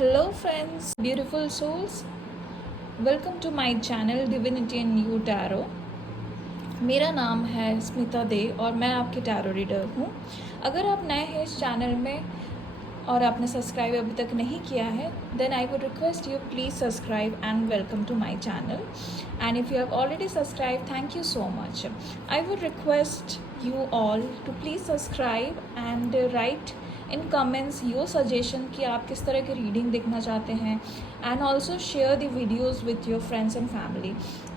Hello, friends, beautiful souls. Welcome to my channel Divinity and You Tarot. मेरा नाम है स्मिता दे और मैं आपकी टैरो रीडर हूँ. अगर आप नए हैं इस चैनल में और आपने सब्सक्राइब अभी तक नहीं किया है, then I would request you please subscribe and welcome to my channel. And if you have already subscribed, thank you so much. I would request you all to please subscribe and write in comments your suggestion कि आप किस तरह की reading देखना चाहते हैं, and also share the videos with your friends and family.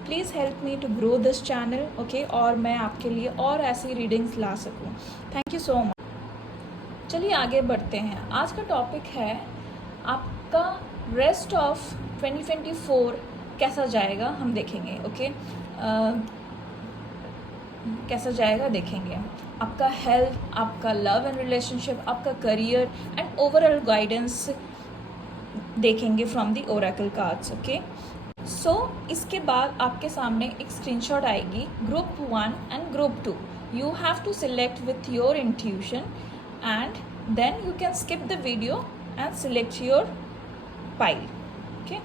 Please help me to grow this channel, okay, और मैं आपके लिए और ऐसी रीडिंग्स ला सकूं. Thank you so much. चलिए आगे बढ़ते हैं. आज का टॉपिक है आपका रेस्ट ऑफ 2024 कैसा जाएगा, हम देखेंगे. ओके, कैसा जाएगा देखेंगे. आपका हेल्थ, आपका लव एंड रिलेशनशिप, आपका करियर एंड ओवरऑल गाइडेंस देखेंगे from the oracle cards. Okay, so इसके बाद आपके सामने एक स्क्रीनशॉट आएगी, group 1 and group 2. You have to select with your intuition and then you can skip the video and select your pile. Okay,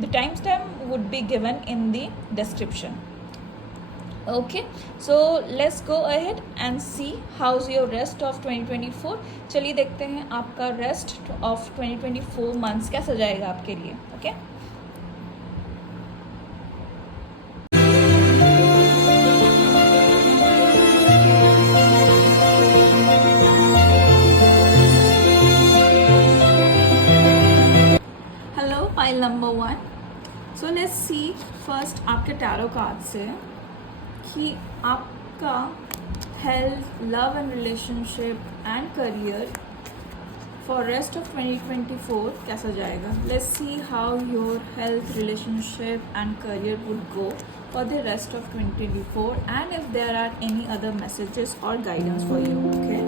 the timestamp would be given in the description. Okay, so let's go ahead and see how's your rest of 2024. चलिए देखते हैं आपका rest of 2024 months कैसा जाएगा आपके लिए. Okay, pile number 1. So let's see first आपके tarot card से कि आपका health, love and relationship and career for rest of 2024 कैसा जाएगा. Let's see how your health, relationship and career would go for the rest of 2024 and if there are any other messages और guidance for you. Okay,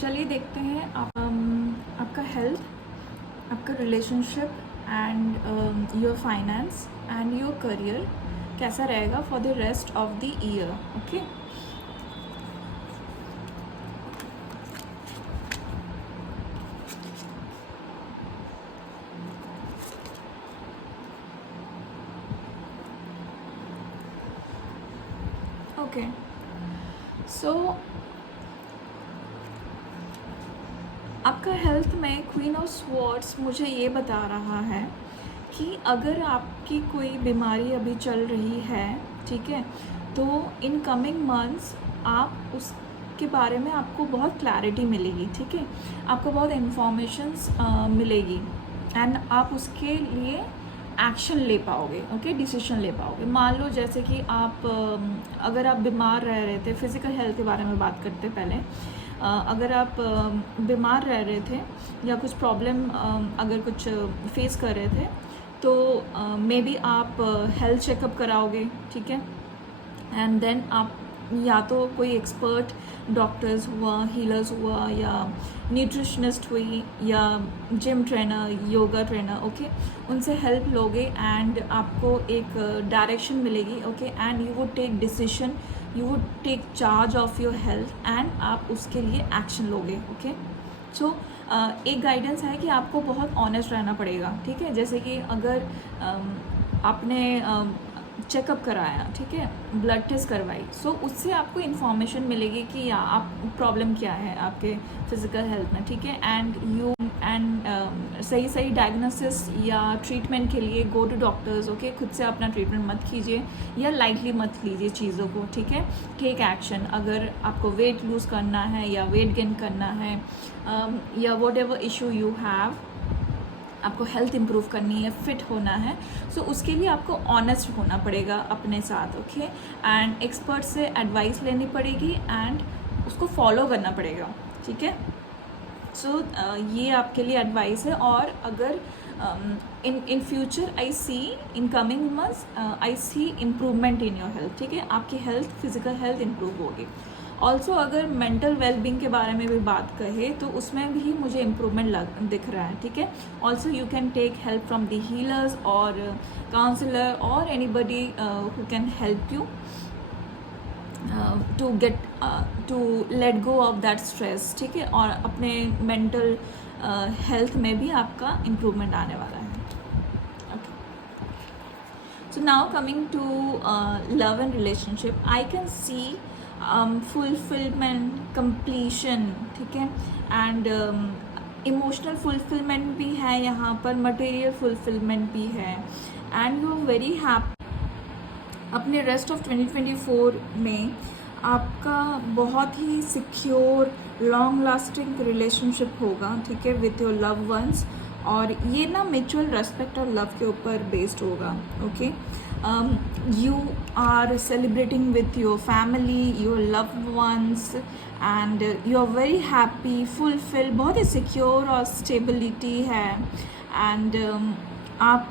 चलिए देखते हैं आपका health, आपका relationship and your finance and your career कैसा रहेगा for the rest of the year. Okay, okay, सो आपका health में क्वीन ऑफ स्वॉर्ड्स मुझे ये बता रहा है कि अगर आपकी कोई बीमारी अभी चल रही है, ठीक है, तो इन कमिंग मंथ्स आप उसके बारे में आपको बहुत क्लैरिटी मिलेगी. ठीक है, आपको बहुत इन्फॉर्मेशंस मिलेगी एंड आप उसके लिए एक्शन ले पाओगे. ओके, डिसीजन ले पाओगे. मान लो जैसे कि आप अगर आप बीमार रह रहे थे, फिज़िकल हेल्थ के बारे में बात करते पहले, अगर आप बीमार रह रहे थे या कुछ प्रॉब्लम अगर कुछ फेस कर रहे थे, तो मे बी आप हेल्थ चेकअप कराओगे. ठीक है, एंड देन आप या तो कोई एक्सपर्ट डॉक्टर्स हुआ, हीलर्स हुआ, या न्यूट्रिशनिस्ट हुई, या gym trainer, yoga trainer, okay, उनसे हेल्प लोगे एंड आपको एक डायरेक्शन मिलेगी. Okay, and you would take decision, you would take charge of your health and आप उसके लिए एक्शन लोगे. ओके, सो एक गाइडेंस है कि आपको बहुत ऑनेस्ट रहना पड़ेगा. ठीक है, जैसे कि अगर आपने चेकअप कराया, ठीक है, ब्लड टेस्ट करवाई, सो उससे आपको इन्फॉर्मेशन मिलेगी कि या आप प्रॉब्लम क्या है आपके फिज़िकल हेल्थ में. ठीक है, एंड सही डायग्नोसिस या ट्रीटमेंट के लिए गो टू डॉक्टर्स. ओके, खुद से अपना ट्रीटमेंट मत कीजिए या लाइटली मत लीजिए चीज़ों को. ठीक है, टेक एक्शन. अगर आपको वेट लूज़ करना है या वेट गेन करना है या what ever issue you have, आपको हेल्थ इम्प्रूव करनी है, फिट होना है, सो उसके लिए आपको ऑनेस्ट होना पड़ेगा अपने साथ. ओके, एंड एक्सपर्ट से एडवाइस लेनी पड़ेगी एंड उसको फॉलो करना पड़ेगा. ठीक है, सो ये आपके लिए एडवाइस है। और अगर in future I see in coming months I see improvement in your health, ठीक है, आपकी हेल्थ, फिजिकल हेल्थ इम्प्रूव होगी। ऑल्सो अगर मेंटल वेलबींग के बारे में भी बात कहे तो उसमें भी मुझे इम्प्रूवमेंट दिख रहा है, ठीक है। Also you can take help from the healers और काउंसलर और anybody who can help you to let go of that stress, ठीक है, और अपने मेंटल हेल्थ में भी आपका इम्प्रूवमेंट आने वाला है। Okay, so now coming to love and relationship, I can see fulfilment, completion, ठीक है, एंड इमोशनल फुलफिलमेंट भी है यहाँ पर, मटेरियल फुलफिलमेंट भी है, and you are very happy. अपने रेस्ट ऑफ 2024 में आपका बहुत ही सिक्योर लॉन्ग लास्टिंग रिलेशनशिप होगा, ठीक है, विथ योर लव वंस, और ये ना म्यूचुअल रेस्पेक्ट और लव के ऊपर बेस्ड होगा। Okay, you are celebrating with your family, your love ones, and you are very happy, fulfil, बहुत ही सिक्योर और स्टेबिलिटी है, एंड आप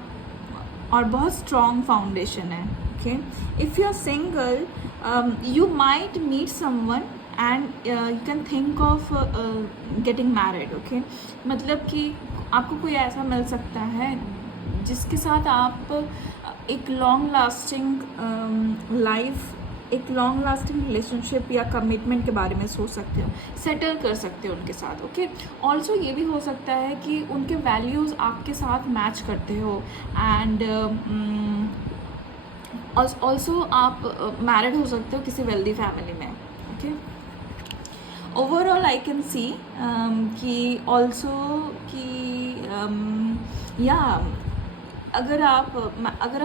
और बहुत स्ट्रॉन्ग फाउंडेशन है। Okay, if you are single, you might meet someone and you can think of getting married. Okay, मतलब कि आपको कोई ऐसा मिल सकता है जिसके साथ आप एक लॉन्ग लास्टिंग लाइफ, एक लॉन्ग लास्टिंग रिलेशनशिप या कमिटमेंट के बारे में सोच सकते हो, सेटल कर सकते हो उनके साथ। ओके, ऑल्सो ये भी हो सकता है कि उनके वैल्यूज़ आपके साथ मैच करते हो, एंड ऑल्सो आप मैरिड हो सकते हो किसी वेल्दी फैमिली में। Okay, overall I can see कि ऑल्सो कि या अगर आप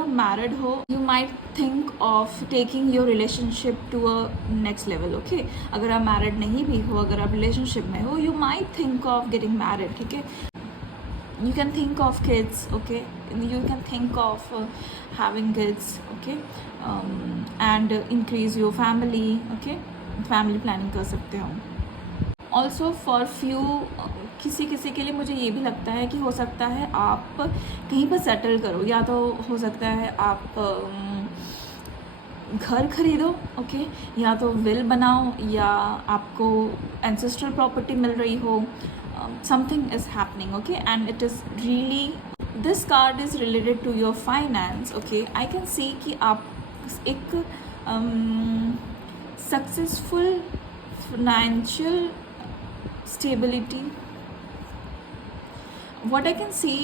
मैरिड हो, you might think of taking your relationship to a next level. Okay, अगर आप मैरिड नहीं भी हो, अगर आप रिलेशनशिप में हो, you might think of getting married, ठीक है। You can think of kids, okay, you can think of having kids, okay, and increase your family, okay, family planning कर सकते हो। also for few किसी के लिए मुझे ये भी लगता है कि हो सकता है आप कहीं पर सेटल करो, या तो हो सकता है आप घर खरीदो, ओके, या तो विल बनाओ, या आपको एंसेस्ट्रल प्रॉपर्टी मिल रही हो, something is happening, okay, and it is really, this card is related to your finance। okay, I can see कि आप एक successful financial stability, what I can see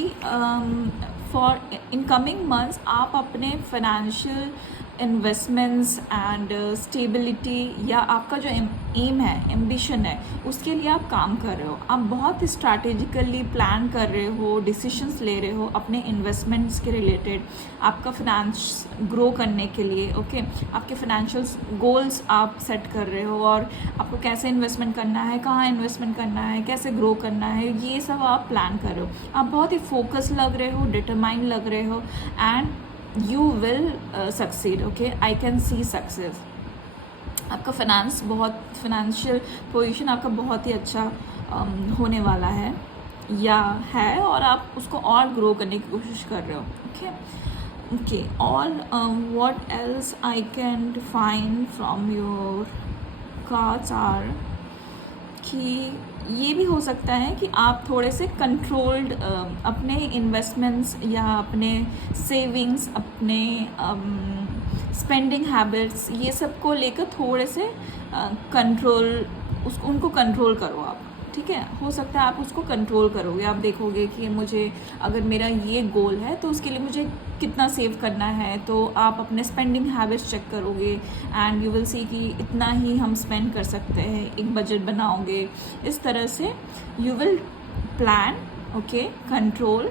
for in coming months, आप अपने financial investments and stability, या आपका जो M है, ambition है, उसके लिए आप काम कर रहे हो, आप बहुत स्ट्रैटेजिकली प्लान कर रहे हो, डिसीशंस ले रहे हो अपने इन्वेस्टमेंट्स के रिलेटेड, आपका फिनेंस ग्रो करने के लिए। ओके, आपके फाइनेंशियल गोल्स आप सेट कर रहे हो, और आपको कैसे इन्वेस्टमेंट करना है, कहाँ इन्वेस्टमेंट करना है, कैसे ग्रो करना है, ये सब आप प्लान कर रहे हो। आप बहुत ही फोकस लग रहे हो, डिटरमाइंड लग रहे हो, and you will succeed। okay, I can see success। आपका फाइनेंशियल पोजीशन आपका बहुत ही अच्छा होने वाला है, या है, और आप उसको और ग्रो करने की कोशिश कर रहे हो। ओके, और what else I can find from your cards are कि ये भी हो सकता है कि आप थोड़े से कंट्रोल्ड अपने इन्वेस्टमेंट्स या अपने सेविंग्स, अपने स्पेंडिंग हैबिट्स, ये सब को लेकर थोड़े से उनको कंट्रोल करो आप, ठीक है। हो सकता है आप उसको कंट्रोल करोगे, आप देखोगे कि मुझे अगर मेरा ये गोल है तो उसके लिए मुझे कितना सेव करना है, तो आप अपने स्पेंडिंग हैबिट्स चेक करोगे, एंड यू विल सी कि इतना ही हम स्पेंड कर सकते हैं, एक बजट बनाओगे, इस तरह से you will plan, okay, control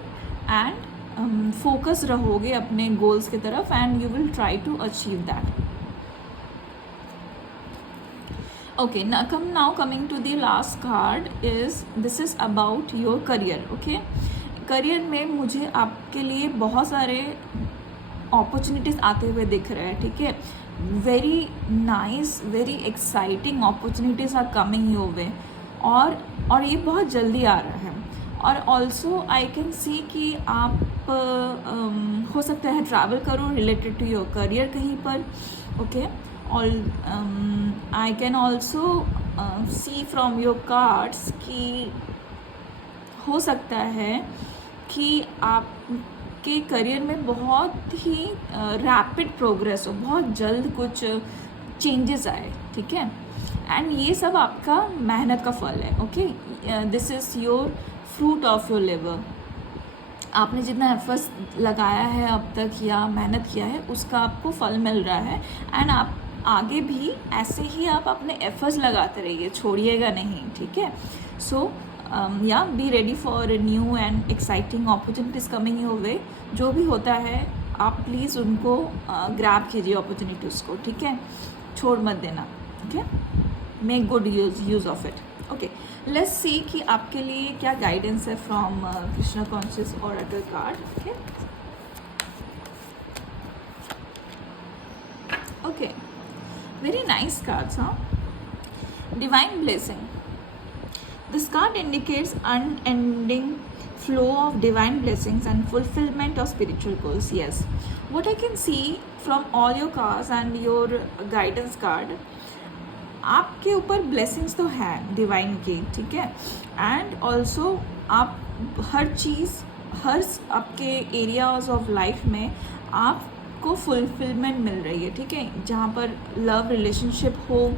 and focus रहोगे अपने गोल्स की तरफ, and you will try to achieve that. okay, now coming to the last card is this is about your career। okay, career में मुझे आपके लिए बहुत सारे अपॉर्चुनिटीज़ आते हुए दिख रहे हैं, ठीक है। Very nice, very exciting opportunities are coming your way. और ये बहुत जल्दी आ रहा है। और ऑल्सो आई कैन सी कि आप हो सकता है ट्रैवल करो रिलेटेड टू योर करियर कहीं पर, ओके। और I can also see from your cards कि हो सकता है कि आपके करियर में बहुत ही रैपिड प्रोग्रेस हो, बहुत जल्द कुछ चेंजेस आए, ठीक है। एंड ये सब आपका मेहनत का फल है, okay. This is your fruit of your labour. आपने जितना एफर्ट्स लगाया है अब तक या मेहनत किया है उसका आपको फल मिल रहा है। एंड आप आगे भी ऐसे ही आप अपने एफर्ट्स लगाते रहिए, छोड़िएगा नहीं, ठीक है। सो या be ready for new and exciting opportunities coming your वे। जो भी होता है आप प्लीज़ उनको ग्रैब कीजिए अपॉर्चुनिटीज़ को, ठीक है, छोड़ मत देना, ठीक है। Make good use of it, okay. Let's see कि आपके लिए क्या गाइडेंस है from Krishna conscious oracle card, okay. Okay, very nice cards, हाँ। Divine blessing. This card indicates unending flow of divine blessings and fulfillment of spiritual goals. Yes, what I can see from all your cards and your guidance card, आपके ऊपर blessings तो हैं divine की, ठीक है। And also आप हर चीज़, हर आपके areas of life में आपको फुलफिलमेंट मिल रही है, ठीक है। जहाँ पर लव रिलेशनशिप हो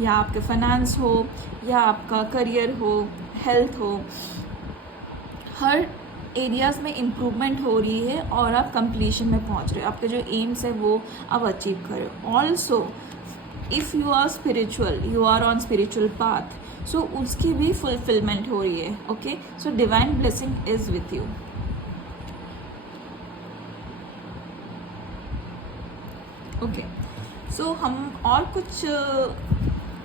या आपके फाइनेंस हो या आपका करियर हो, हेल्थ हो, हर एरियाज़ में इम्प्रूवमेंट हो रही है और आप कंप्लीशन में पहुँच रहे हो। आपके जो एम्स है वो आप अचीव कर रहे हो। Also if you are spiritual, you are on spiritual path, so उसकी भी फुलफिलमेंट हो रही है, okay. So divine blessing is with you, okay. So हम और कुछ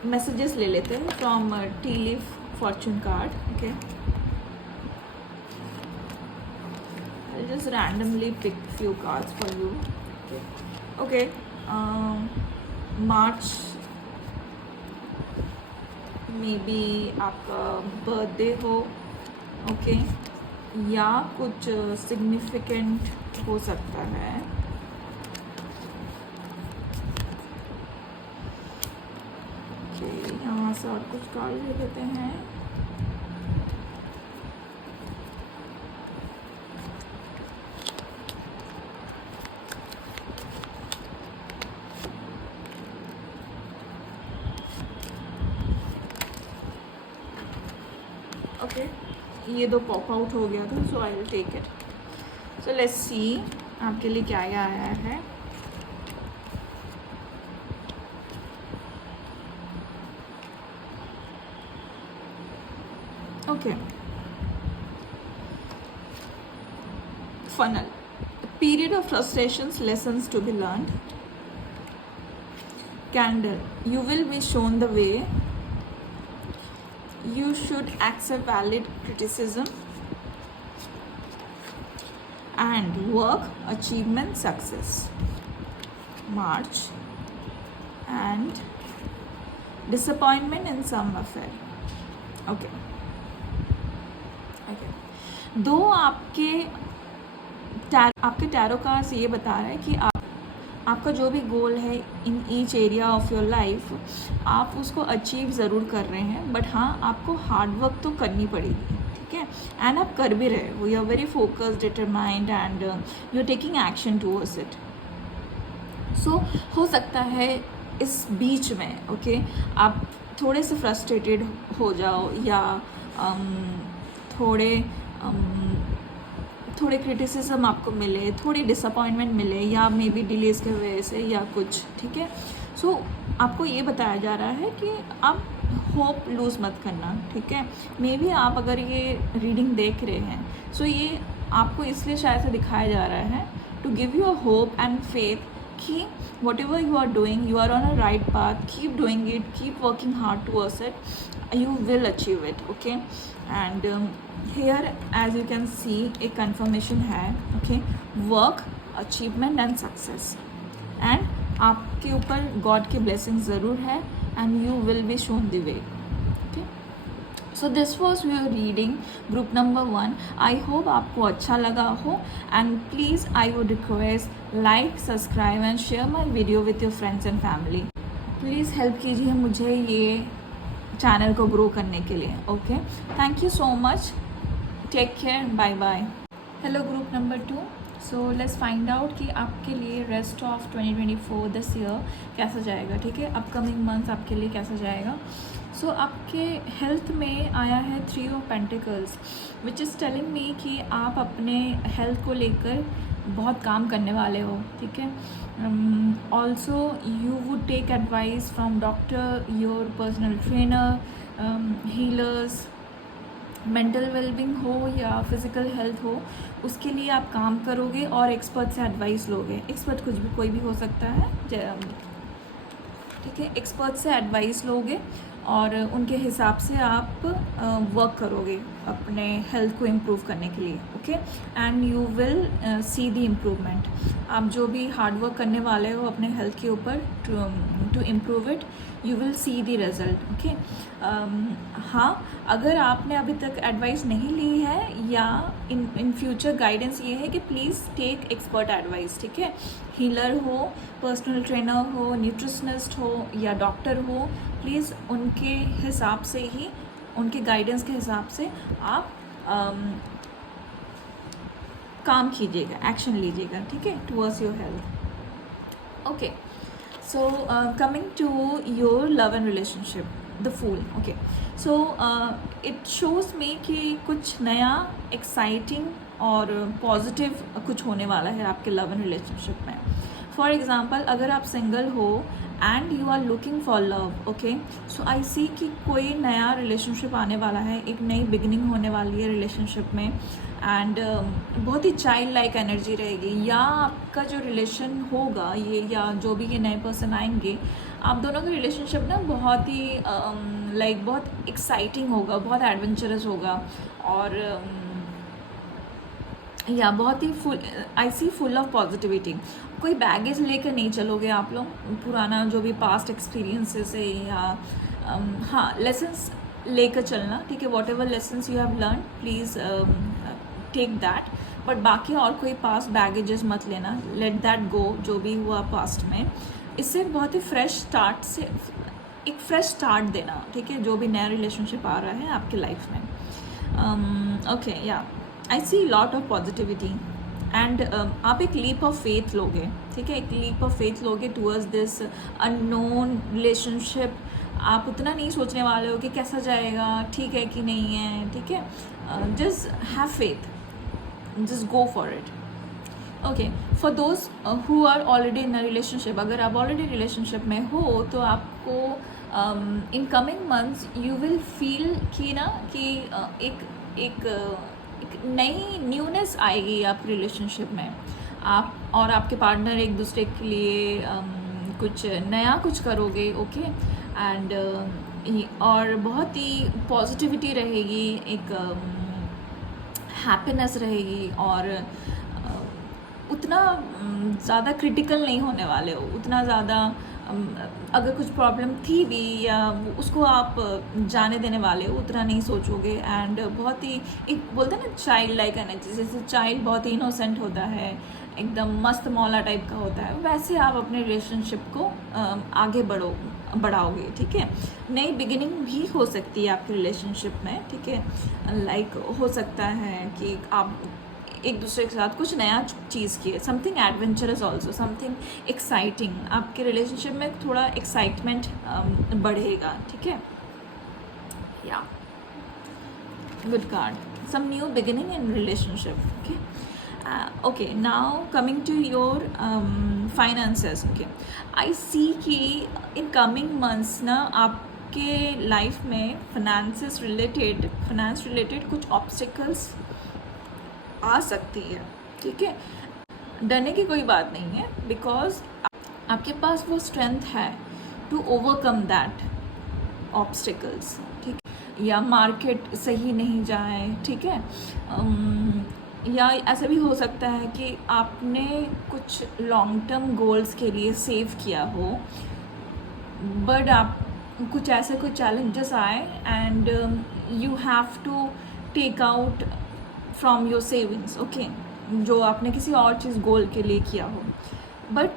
मैसेजेस ले लेते हैं from tea leaf fortune card, okay. I'll just randomly pick few cards for you, okay. मार्च में भी आपका बर्थडे हो, ओके, या कुछ सिग्निफिकेंट हो सकता है। यहाँ से और कुछ कार्ड ले लेते हैं। ओके, ये दो पॉप आउट हो गया था, so I will take it. So let's see आपके लिए क्या आया है। Okay. Funnel. A period of frustrations, lessons to be learned. Candle. You will be shown the way. You should accept valid criticism. And work, achievement, success. March. And disappointment in some affair. Okay. दो आपके tarot cards ये बता रहा है कि आपका जो भी गोल है in each area of your life, आप उसको अचीव ज़रूर कर रहे हैं, बट हाँ आपको हार्ड वर्क तो करनी पड़ेगी, ठीक है। एंड आप कर भी रहे हो, you are very focused, determined and you are taking action towards it. So हो सकता है इस बीच में, ओके, आप थोड़े से फ्रस्ट्रेटेड हो जाओ या थोड़े क्रिटिसिज्म आपको मिले, थोड़ी डिसअपॉइंटमेंट मिले, या मे बी डिलेज की वजह से या कुछ, ठीक है। सो आपको ये बताया जा रहा है कि आप होप लूज़ मत करना, ठीक है। मे बी आप अगर ये रीडिंग देख रहे हैं, सो ये आपको इसलिए शायद से दिखाया जा रहा है to give you a hope and faith कि whatever you are doing, you are on a right path, keep doing it, keep working hard towards it, you will achieve it, okay. And here as you can see a confirmation है, okay, work, achievement and success, and आपके ऊपर God की blessing ज़रूर है and you will be shown the way, okay. So this was your reading group number 1. I hope आपको अच्छा लगा हो, and please I would request like, subscribe and share my video with your friends and family. Please help कीजिए मुझे ये channel को grow करने के लिए. Okay, thank you so much. Take care, bye bye. Hello group number 2. So let's find out कि आपके लिए रेस्ट ऑफ 2024 दिस ईयर कैसा जाएगा. ठीक है, अपकमिंग मंथ्स आपके लिए कैसा जाएगा. सो आपके हेल्थ में आया है 3 of pentacles, which is telling me कि आप अपने हेल्थ को लेकर बहुत काम करने वाले हो. ठीक है, also you would take advice from doctor, your personal trainer, healers. Mental wellbeing हो या फिज़िकल हेल्थ हो, उसके लिए आप काम करोगे और एक्सपर्ट से एडवाइस लोगे. एक्सपर्ट कुछ भी, कोई भी हो सकता है. ठीक है, एक्सपर्ट से एडवाइस लोगे और उनके हिसाब से आप वर्क करोगे अपने हेल्थ को इम्प्रूव करने के लिए. Okay, and you will see the improvement. आप जो भी हार्ड वर्क करने वाले हो अपने हेल्थ के ऊपर to improve it, you will see the result. Okay, हाँ, अगर आपने अभी तक एडवाइस नहीं ली है या इन फ्यूचर गाइडेंस ये है कि प्लीज़ टेक एक्सपर्ट एडवाइस. ठीक है, हीलर हो, पर्सनल ट्रेनर हो, न्यूट्रिशनिस्ट हो या डॉक्टर हो, प्लीज़ उनके हिसाब से ही, उनके गाइडेंस के हिसाब से आप काम कीजिएगा, एक्शन लीजिएगा. ठीक है, towards your health. Okay, so coming to your love and relationship, the fool. Okay, so it shows me कि कुछ नया एक्साइटिंग और पॉजिटिव कुछ होने वाला है आपके लव एंड रिलेशनशिप में. फॉर एग्ज़ाम्पल, अगर आप सिंगल हो and you are looking for love, okay, so I see कि कोई नया रिलेशनशिप आने वाला है, एक नई बिगिनिंग होने वाली है रिलेशनशिप में. एंड बहुत ही चाइल्ड लाइक एनर्जी रहेगी, या आपका जो रिलेशन होगा ये, या जो भी ये नए पर्सन आएंगे, आप दोनों का रिलेशनशिप ना बहुत ही लाइक बहुत एक्साइटिंग होगा, बहुत एडवेंचरस होगा, और या बहुत ही full, I see full of positivity. कोई बैगेज लेकर नहीं चलोगे आप लोग, पुराना जो भी पास्ट एक्सपीरियंसेस है या हाँ, लेसन्स लेकर चलना. ठीक है, whatever lessons you have learn, please take that. But बाकी और कोई पास्ट बैगेजेस मत लेना, लेट दैट गो. जो भी हुआ पास्ट में, इससे बहुत ही फ्रेश स्टार्ट से एक फ्रेश स्टार्ट देना. ठीक है, जो भी नया रिलेशनशिप आ रहा है आपकी लाइफ में. ओके, या I see lot of positivity and आप एक लीप ऑफ फेथ लोगे. ठीक है, एक लीप ऑफ फेथ लोगे टूवर्ड्स दिस अननोन रिलेशनशिप. आप उतना नहीं सोचने वाले हो कि कैसा जाएगा, ठीक है कि नहीं है. ठीक है, just have faith, just go for it. Okay, for those who are already in a relationship, अगर आप ऑलरेडी रिलेशनशिप में हो तो आपको in coming months you will feel कि ना कि एक नई न्यूनेस आएगी आप रिलेशनशिप में. आप और आपके पार्टनर एक दूसरे के लिए कुछ नया कुछ करोगे. ओके, एंड और बहुत ही पॉजिटिविटी रहेगी, एक हैप्पीनेस रहेगी, और उतना ज़्यादा क्रिटिकल नहीं होने वाले हो, उतना ज़्यादा अगर कुछ प्रॉब्लम थी भी या उसको आप जाने देने वाले हो, उतना नहीं सोचोगे. एंड बहुत ही एक बोलते हैं ना चाइल्ड लाइक एनर्जी, जैसे चाइल्ड बहुत ही इनोसेंट होता है, एकदम मस्त मौला टाइप का होता है, वैसे आप अपने रिलेशनशिप को आगे बढ़ाओगे. ठीक है, नई बिगिनिंग भी हो सकती है आपके रिलेशनशिप में. ठीक है, लाइक हो सकता है कि आप एक दूसरे के साथ कुछ नया चीज़ किए, something adventurous also, something exciting. आपके रिलेशनशिप में थोड़ा एक्साइटमेंट बढ़ेगा. ठीक है, या good card, some new beginning in relationship. Okay, okay, now coming to your finances. Okay, I see कि in coming months ना आपके लाइफ में फाइनेंस रिलेटेड कुछ ऑब्स्टिकल्स आ सकती है. ठीक है, डरने की कोई बात नहीं है, बिकॉज आपके पास वो स्ट्रेंथ है टू ओवरकम दैट ऑब्स्टिकल्स. ठीक है, या मार्केट सही नहीं जाए. ठीक है, या ऐसा भी हो सकता है कि आपने कुछ लॉन्ग टर्म गोल्स के लिए सेव किया हो, बट कुछ ऐसे कुछ चैलेंजेस आए and you have to take out from your savings, okay, जो आपने किसी और चीज़ गोल के लिए किया हो। बट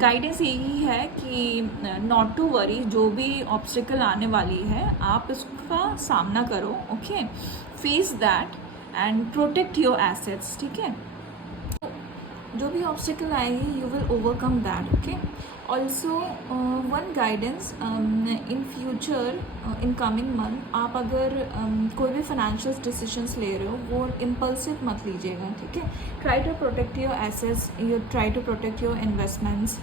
गाइडेंस यही है कि नॉट टू वरी, जो भी ऑब्स्टिकल आने वाली है आप इसका सामना करो, okay, face that and protect your assets, ठीक है। जो भी ऑब्स्टिकल आएगी you will overcome that, okay. Also one guidance in future, in coming month, आप अगर कोई भी फाइनेंशियल डिसीजंस ले रहे हो वो इम्पल्सिव मत लीजिएगा, ठीक है। Try to protect your assets, you try to protect your investments,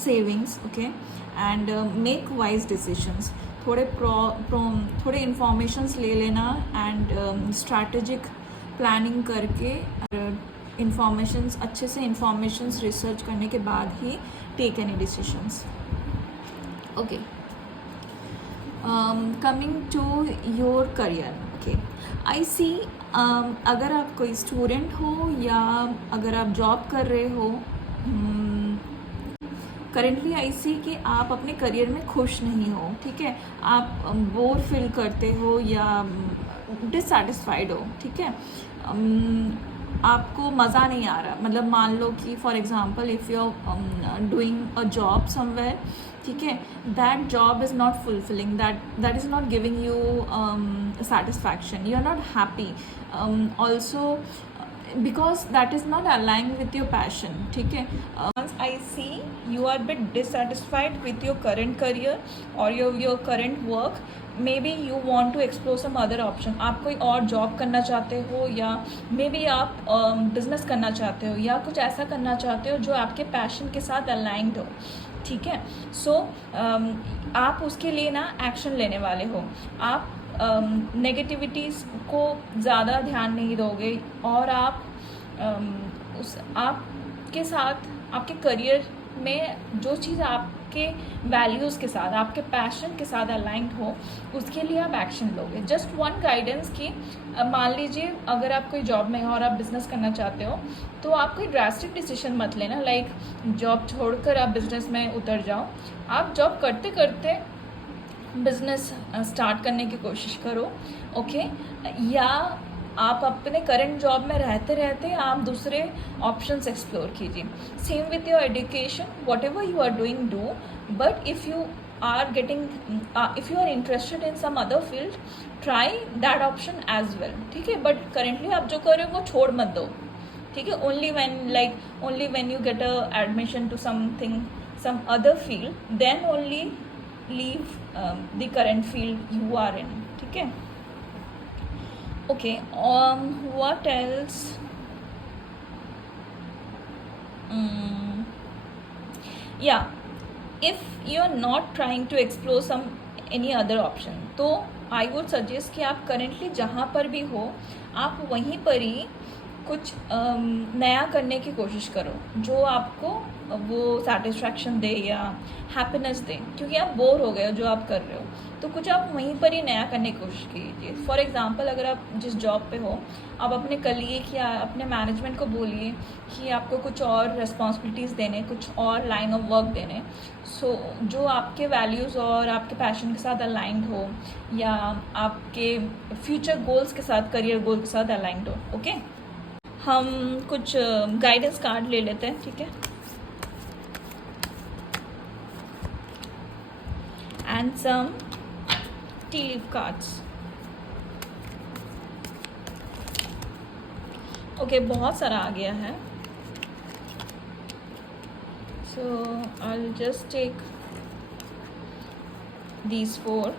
savings, okay, and make wise decisions. थोड़े इंफॉर्मेशंस ले लेना एंड स्ट्रैटेजिक प्लानिंग करके इंफॉर्मेशंस, अच्छे से इंफॉर्मेशंस रिसर्च करने के बाद ही take any decisions, okay. Coming to your career, okay, I see, अगर आप कोई स्टूडेंट हो या अगर आप जॉब कर रहे हो, करेंटली आई सी कि आप अपने करियर में खुश नहीं हो, ठीक है, आप बोर फील करते हो या डिससेटिस्फाइड हो, ठीक है, आपको मज़ा नहीं आ रहा। मतलब मान लो कि for example if you are doing a job somewhere, ठीक है, that job is not fulfilling, that is not giving you satisfaction, you are not happy, also because that is not aligned with your passion, ठीक है। Once I see you are bit dissatisfied with your current career or your current work, maybe you want to explore some other option, आप कोई और job करना चाहते हो या may be आप बिजनेस करना चाहते हो या कुछ ऐसा करना चाहते हो जो आपके पैशन के साथ अलाइंड हो, ठीक है। सो आप उसके लिए ना एक्शन लेने वाले हो, आप नेगेटिविटीज़ को ज़्यादा ध्यान नहीं दोगे और आप आपके साथ आपके करियर में जो चीज़ आपके वैल्यूज़ के साथ, आपके पैशन के साथ अलाइंड हो, उसके लिए आप एक्शन लोगे। जस्ट वन गाइडेंस कि मान लीजिए अगर आप कोई जॉब में हो और आप बिज़नेस करना चाहते हो तो आप कोई ड्रास्टिक डिसीजन मत लेना, लाइक जॉब छोड़कर आप बिज़नेस में उतर जाओ। आप जॉब करते करते बिज़नेस स्टार्ट करने की कोशिश करो, ओके, या आप अपने करंट जॉब में रहते रहते आप दूसरे ऑप्शंस एक्सप्लोर कीजिए। Same with your education, whatever you are doing do, but if you are getting, if you are interested in some other field, try that option as well, ठीक है। But currently आप जो कर रहे हो वो छोड़ मत दो, ठीक है। Only when you get a admission to something, some other field, then only leave the current field you are in, ठीक है। Okay, what else? Yeah, if you are not trying to explore any other option, तो I would suggest कि आप currently जहाँ पर भी हो आप वहीं पर ही कुछ नया करने की कोशिश करो जो आपको वो सेटिस्फैक्शन दे या हैप्पीनेस दे, क्योंकि आप बोर हो गए हो जो आप कर रहे हो, तो कुछ आप वहीं पर ही नया करने की कोशिश कीजिए। फॉर एग्जांपल अगर आप जिस जॉब पे हो, आप अपने कलीग या अपने मैनेजमेंट को बोलिए कि आपको कुछ और रिस्पॉन्सिबिलिटीज़ देने, कुछ और लाइन ऑफ वर्क देने, सो जो आपके वैल्यूज़ और आपके पैशन के साथ अलाइंड हो या आपके फ्यूचर गोल्स के साथ, करियर गोल के साथ अलाइंड हो, ओके। हम कुछ गाइडेंस कार्ड ले लेते हैं, ठीक है, and some tea leaf cards, okay. बहुत सारा आ गया है, so I will just take these 4.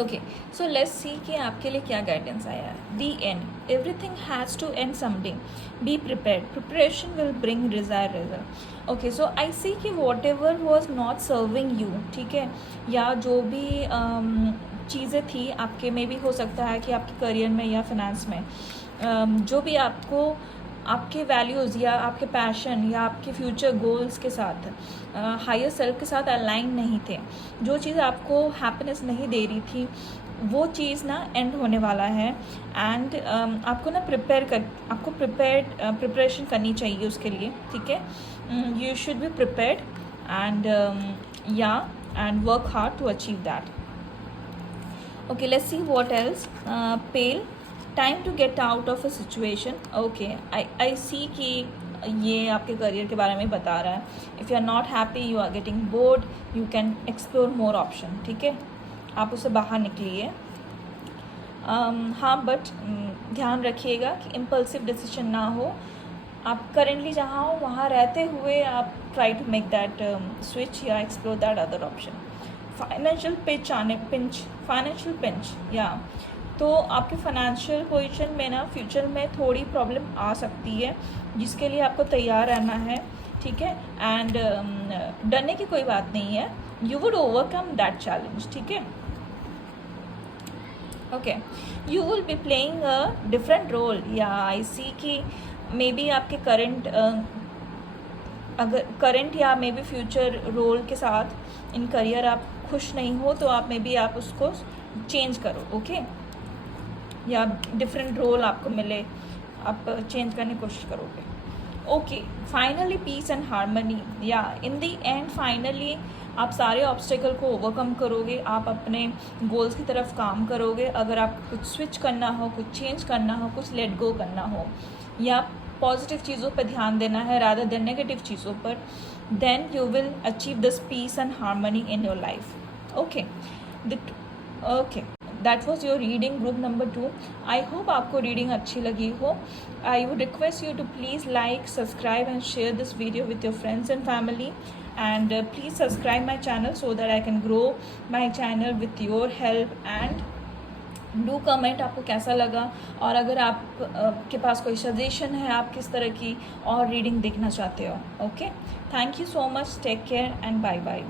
Okay, so let's see कि आपके लिए क्या गाइडेंस आया है। The end, everything has to end something, be prepared, preparation will bring desire result. Okay, so I see कि whatever was not serving you, ठीक है, या जो भी चीज़ें थी आपके में भी हो सकता है कि आपके करियर में या फिनेंस में जो भी आपको आपके वैल्यूज़ या आपके पैशन या आपके फ्यूचर गोल्स के साथ, हायर सेल्फ के साथ अलाइन नहीं थे, जो चीज़ आपको हैप्पीनेस नहीं दे रही थी, वो चीज़ ना एंड होने वाला है। एंड आपको ना प्रिपरेशन करनी चाहिए उसके लिए, ठीक है। You should be prepared and and work hard to achieve that. Okay, let's see what else. Pale, time to get out of a situation. Okay, I see कि ये आपके करियर के बारे में बता रहा है। If you are not happy, you are getting bored, you can explore more option, ठीक है, आप उससे बाहर निकलिए। हाँ, बट ध्यान रखिएगा कि इम्पल्सिव डिसीजन ना हो। आप करेंटली जहाँ हो वहाँ रहते हुए आप try to make that switch या explore that other option. Financial pinch या तो आपके फाइनेंशियल पोजीशन में ना फ्यूचर में थोड़ी प्रॉब्लम आ सकती है, जिसके लिए आपको तैयार रहना है, ठीक है। एंड डरने की कोई बात नहीं है, you would overcome that challenge, ठीक है। Okay, you will be playing a different role या आई सी कि मे बी आपके करंट या मे बी फ्यूचर रोल के साथ इन करियर आप खुश नहीं हो, तो आप मे बी आप उसको चेंज करो, ओके, या डिफरेंट रोल आपको मिले, आप चेंज करने की कोशिश करोगे। Okay, finally peace and harmony, या इन दी एंड फाइनली आप सारे ऑब्स्टेकल को ओवरकम करोगे, आप अपने गोल्स की तरफ काम करोगे। अगर आप कुछ स्विच करना हो, कुछ चेंज करना हो, कुछ लेट गो करना हो, या पॉजिटिव चीज़ों पर ध्यान देना है रादर देन नेगेटिव चीज़ों पर, then you will achieve this peace and harmony in your life. Okay, okay, that was your reading group number 2। I hope आपको रीडिंग अच्छी लगी हो। I would request you to please like, subscribe and share this video with your friends and family, and please subscribe my channel so that I can grow my channel with your help, and do comment आपको कैसा लगा, और अगर आप के पास कोई suggestion है, आप किस तरह की और रीडिंग देखना चाहते हो। Okay, thank you so much, take care and bye bye.